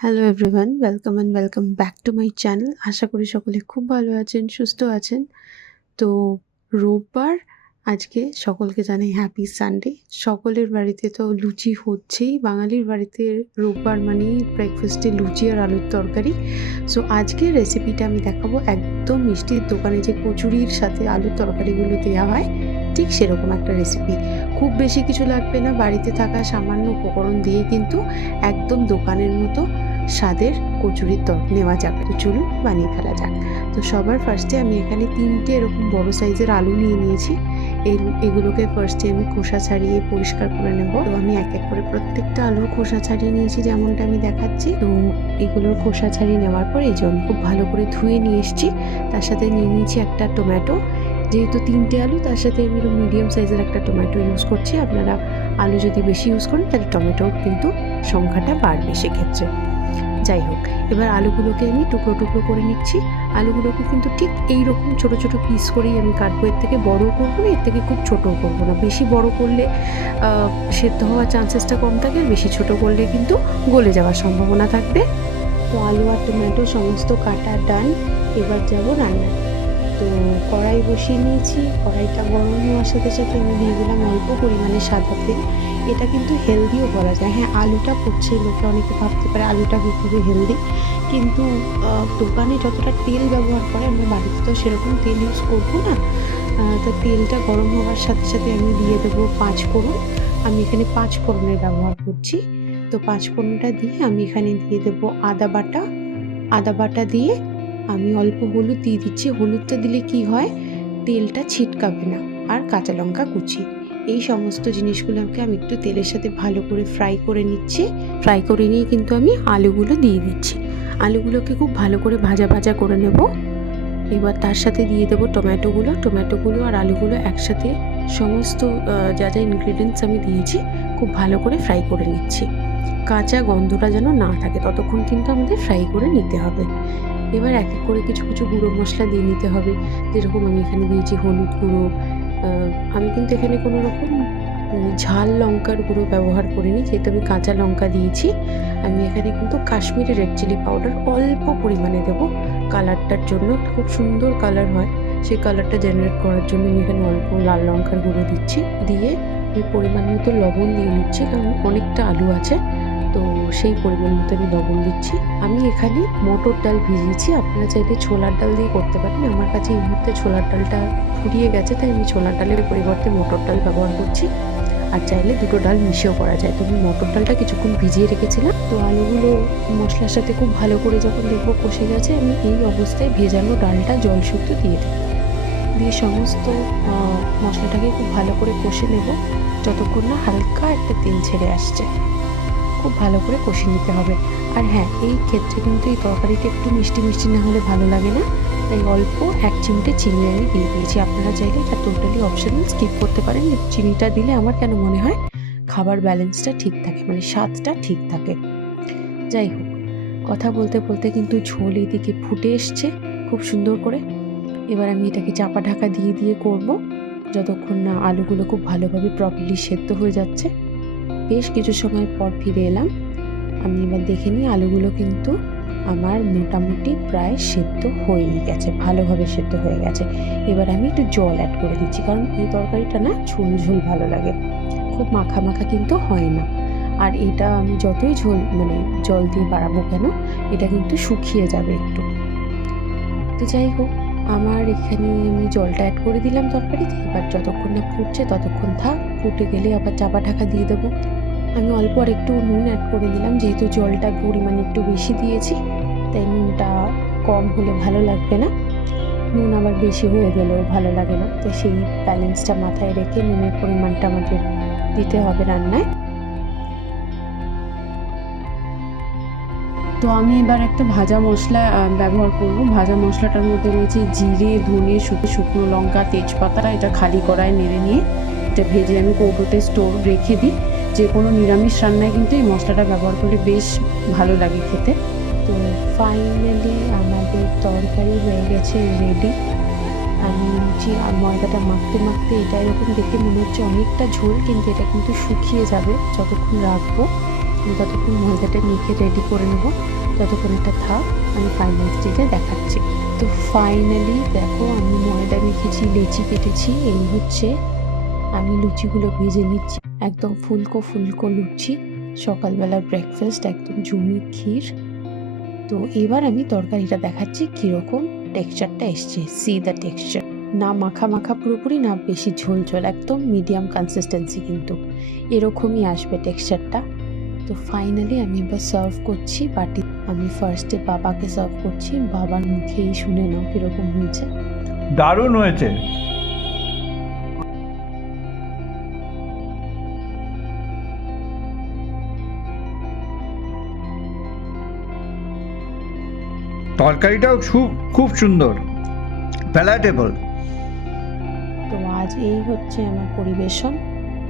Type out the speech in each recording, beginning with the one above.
Hello everyone, welcome back to my channel. আশা করি সকলে খুব ভালো আছেন, সুস্থ আছেন। তো রোববার, আজকে সকলকে জানাই হ্যাপি সানডে। সকলের বাড়িতে তো লুচি হচ্ছেই, বাঙালির বাড়িতে রোববার মানেই ব্রেকফাস্টে লুচি আর আলুর তরকারি। সো আজকের রেসিপিটা আমি দেখাবো একদম মিষ্টির দোকানে যে কচুরির সাথে আলুর তরকারিগুলো দেওয়া হয়, ঠিক সেরকম একটা রেসিপি। খুব বেশি কিছু লাগবে না, বাড়িতে থাকা সামান্য উপকরণ দিয়ে কিন্তু একদম দোকানের মতো স্বাদের কচুরির নেওয়া যাবে। তো চলুন বানিয়ে ফেলা যাক। তো সবার ফার্স্টে আমি এখানে 3টে এরকম বড় সাইজের আলু নিয়ে নিয়েছি। এগুলোকে ফার্স্টে আমি খোসা ছাড়িয়ে পরিষ্কার করে নেব। তো আমি এক এক করে প্রত্যেকটা আলুর খোসা ছাড়িয়ে নিয়েছি, যেমনটা আমি দেখাচ্ছি। তো এগুলোর খোসা ছাড়িয়ে নেওয়ার পর এই জন্য খুব ভালো করে ধুয়ে নিয়ে এসেছি। তার সাথে নিয়ে নিয়েছি একটা টমেটো। যেহেতু 3টে আলু, তার সাথে আমি মিডিয়াম সাইজের একটা টমেটো ইউজ করছি। আপনারা আলু যদি বেশি ইউজ করেন তাহলে টমেটোর কিন্তু সংখ্যাটা বাড়বে সেক্ষেত্রে। যাই হোক, এবার আলুগুলোকে আমি টুকরো টুকরো করে নিচ্ছি। আলুগুলোকে কিন্তু ঠিক এইরকম ছোট ছোট পিস করেই আমি কাটবো। এর থেকে বড়ও করবো না, এর থেকে খুব ছোটও করবো না। বেশি বড় করলে সেদ্ধ হওয়ার চান্সেসটা কম থাকে, আর বেশি ছোট করলে কিন্তু গলে যাওয়ার সম্ভাবনা থাকবে। তো আলু আর টমেটো সমস্ত কাটা ডান। এবার যাব রান্নায়। তো কড়াই বসিয়ে নিয়েছি। কড়াইটা গরম হওয়ার সাথে সাথে আমি দিয়ে দিলাম অল্প পরিমাণে সাদা তেল। এটা কিন্তু হেলদিও বলা যায়। হ্যাঁ, আলুটা পড়ছে, লোকে অনেকে ভাবতে পারে আলুটা কীভাবে হেলদি, কিন্তু দোকানে যতটা তেল ব্যবহার করে আমরা বাড়িতে তো সেরকম তেল ইউজ করবো না। তো তেলটা গরম হওয়ার সাথে সাথে আমি দিয়ে দেবো 5 ফোড়ন। আমি এখানে 5 ফোড়নের ব্যবহার করছি। তো 5 ফোড়নটা দিয়ে আমি এখানে দিয়ে দেবো আদা বাটা। আদা বাটা দিয়ে আমি অল্প হলুদ দিয়ে দিচ্ছি। হলুদটা দিলে কি হয়, তেলটা ছিটকাবে না। আর কাঁচা লঙ্কা কুচি, এই সমস্ত জিনিসগুলোকে আমি একটু তেলের সাথে ভালো করে ফ্রাই করে নিচ্ছি। ফ্রাই করে নিয়ে কিন্তু আমি আলুগুলো দিয়ে দিচ্ছি। আলুগুলোকে খুব ভালো করে ভাজা ভাজা করে নেব। এবার তার সাথে দিয়ে দেবো টমেটোগুলো আর আলুগুলো একসাথে সমস্ত যা যা ইনগ্রিডিয়েন্টস আমি দিয়েছি খুব ভালো করে ফ্রাই করে নিচ্ছি। কাঁচা গন্ধটা যেন না থাকে ততক্ষণ কিন্তু আমাদের ফ্রাই করে নিতে হবে। এবার এক এক করে কিছু কিছু গুঁড়ো মশলা দিয়ে নিতে হবে। যেরকম আমি এখানে দিয়েছি হলুদ গুঁড়ো। আমি কিন্তু এখানে কোনো রকম ঝাল লঙ্কার গুঁড়ো ব্যবহার করিনি, যেহেতু আমি কাঁচা লঙ্কা দিয়েছি। আমি এখানে কিন্তু কাশ্মীরি রেড চিলি পাউডার অল্প পরিমাণে দেবো, কালারটার জন্য। খুব সুন্দর কালার হয়, সেই কালারটা জেনারেট করার জন্য আমি এখানে অল্প লাল লঙ্কার গুঁড়ো দিচ্ছি। দিয়ে আমি পরিমাণ মতো লবণ দিয়ে নিচ্ছি, কারণ অনেকটা আলু আছে, তো সেই পরিমাণ মতো আমি লবণ দিচ্ছি। আমি এখানে মটর ডাল ভিজিয়েছি, আপনারা চাইলে ছোলার ডাল দিয়ে করতে পারেন। আমার কাছে এই মুহূর্তে ছোলার ডালটা ফুরিয়ে গেছে, তাই আমি ছোলার ডালের পরিবর্তে মটর ডাল ব্যবহার করছি। আর চাইলে দুটো ডাল মিশিয়েও করা যায়। তো আমি মটর ডালটা কিছুক্ষণ ভিজিয়ে রেখেছিলাম। তো আলুগুলো মশলার সাথে খুব ভালো করে যখন দেখবো কষে গেছে, আমি এই অবস্থায় ভেজানো ডালটা জল শুদ্ধ দিয়ে দেবো। দিয়ে সমস্ত মশলাটাকে খুব ভালো করে কষে নেব, যতক্ষণ না হালকা একটা তেল ছেড়ে আসছে। খুব ভালো করে কষে নিতে হবে। আর হ্যাঁ, এই ক্ষেত্রে কিন্তু এই তরকারিটা একটু মিষ্টি মিষ্টি না হলে ভালো লাগে না, তাই অল্প 1 চিমটে চিনি আমি দিয়ে দিয়েছি। আপনারা চাইলে এটা টোটালি অপশনাল, স্কিপ করতে পারেন। চিনিটা দিলে আমার কেন মনে হয় খাবার ব্যালেন্সটা ঠিক থাকে, মানে স্বাদটা ঠিক থাকে। যাই হোক, কথা বলতে বলতে কিন্তু ঝোল এদিকে ফুটে এসছে খুব সুন্দর করে। এবার আমি এটাকে চাপা ঢাকা দিয়ে দিয়ে করব, যতক্ষণ না আলুগুলো খুব ভালোভাবে প্রপারলি সেদ্ধ হয়ে যাচ্ছে। বেশ কিছু সময় পর ফিরে এলাম। আমি এবার দেখে নিই আলুগুলো কিন্তু আমার মোটামুটি প্রায় সেদ্ধ হয়েই গেছে, ভালোভাবে সেদ্ধ হয়ে গেছে। এবার আমি একটু জল অ্যাড করে দিচ্ছি, কারণ এই তরকারিটা না ঝোল ঝোল ভালো লাগে, খুব মাখা মাখা কিন্তু হয় না। আর এটা আমি যতই জল দিয়ে বাড়াবো কেন, এটা কিন্তু শুকিয়ে যাবে একটু। তো যাই হোক, আমার এখানে আমি জলটা অ্যাড করে দিলাম তরকারিতে। এবার যতক্ষণ না ফুটছে ততক্ষণ থাক, ফুটে গেলে আবার চাপা ঢাকা দিয়ে দেবো। আমি অল্প আর একটু নুন অ্যাড করে দিলাম, যেহেতু জলটা পরিমাণে একটু বেশি দিয়েছি, তাই নুনটা কম হলে ভালো লাগবে না, নুন আবার বেশি হয়ে গেলেও ভালো লাগে না। তো সেই ব্যালেন্সটা মাথায় রেখে নুনের পরিমাণটা আমাদের দিতে হবে রান্নায়। তো আমি এবার একটা ভাজা মশলা ব্যবহার করব। ভাজা মশলাটার মধ্যে রয়েছে জিরে, ধনে, শুকনো লঙ্কা, তেজপাতা। এটা খালি কড়ায় নেড়ে নিয়ে এটা ভেজে আমি কৌটোতে স্টোর রেখে দিই। যে কোনো নিরামিষ রান্নায় কিন্তু এই মশলাটা ব্যবহার করলে বেশ ভালো লাগে খেতে। তো ফাইনালি আমাদের তরকারি হয়ে গেছে রেডি। আমি লুচি আর ময়দাটা মাখতে মাখতে এটা এরকম দেখে মনে হচ্ছে অনেকটা ঝোল, কিন্তু এটা কিন্তু শুকিয়ে যাবে যতক্ষণ রাখবো। আমি ততক্ষণ ময়দাটা মেখে রেডি করে নেব। ততক্ষণ একটা থাক, আমি ফাইনাল স্টেজে দেখাচ্ছি। তো ফাইনালি দেখো আমি ময়দা মেখেছি, লেচি কেটেছি, এই হচ্ছে আমি লুচিগুলো ভেজে নিচ্ছি। একদম ফুলকো ফুলকো লুচি, সকালবেলার ব্রেকফাস্ট, একদম জমি ক্ষীর। তো এবার আমি তরকারিটা দেখাচ্ছি কীরকম টেক্সচারটা এসছে। সি দ্য টেক্সচার, না মাখা মাখা পুরোপুরি, না বেশি ঝোল ঝোল, একদম মিডিয়াম কনসিস্টেন্সি, কিন্তু এরকমই আসবে টেক্সচারটা। তো ফাইনালি আমি এবার সার্ভ করছি বাটি। আমি ফার্স্টে বাবাকে সার্ভ করছি, বাবার মুখেই শুনে নাও কীরকম হয়েছে। দারুণ হয়েছে। তরকারিটাও খুব সুন্দর, প্যালাটেবল। তো আজ এই হচ্ছে আমার পরিবেশন।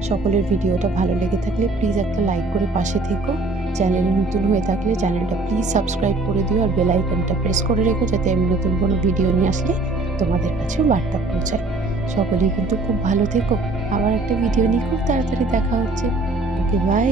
সকলের ভিডিওটা ভালো লেগে থাকলে প্লিজ একটা লাইক করে পাশে থেকো। চ্যানেলে নতুন হয়ে থাকলে চ্যানেলটা প্লিজ সাবস্ক্রাইব করে দিও, আর বেল আইকনটা প্রেস করে রেখো, যাতে আমি নতুন কোনো ভিডিও নিয়ে আসলে তোমাদের কাছেও বার্তা পৌঁছায়। সকলেই কিন্তু খুব ভালো থেকো। আবার একটা ভিডিও নিয়ে খুব তাড়াতাড়ি দেখা হচ্ছে। ওকে, বাই।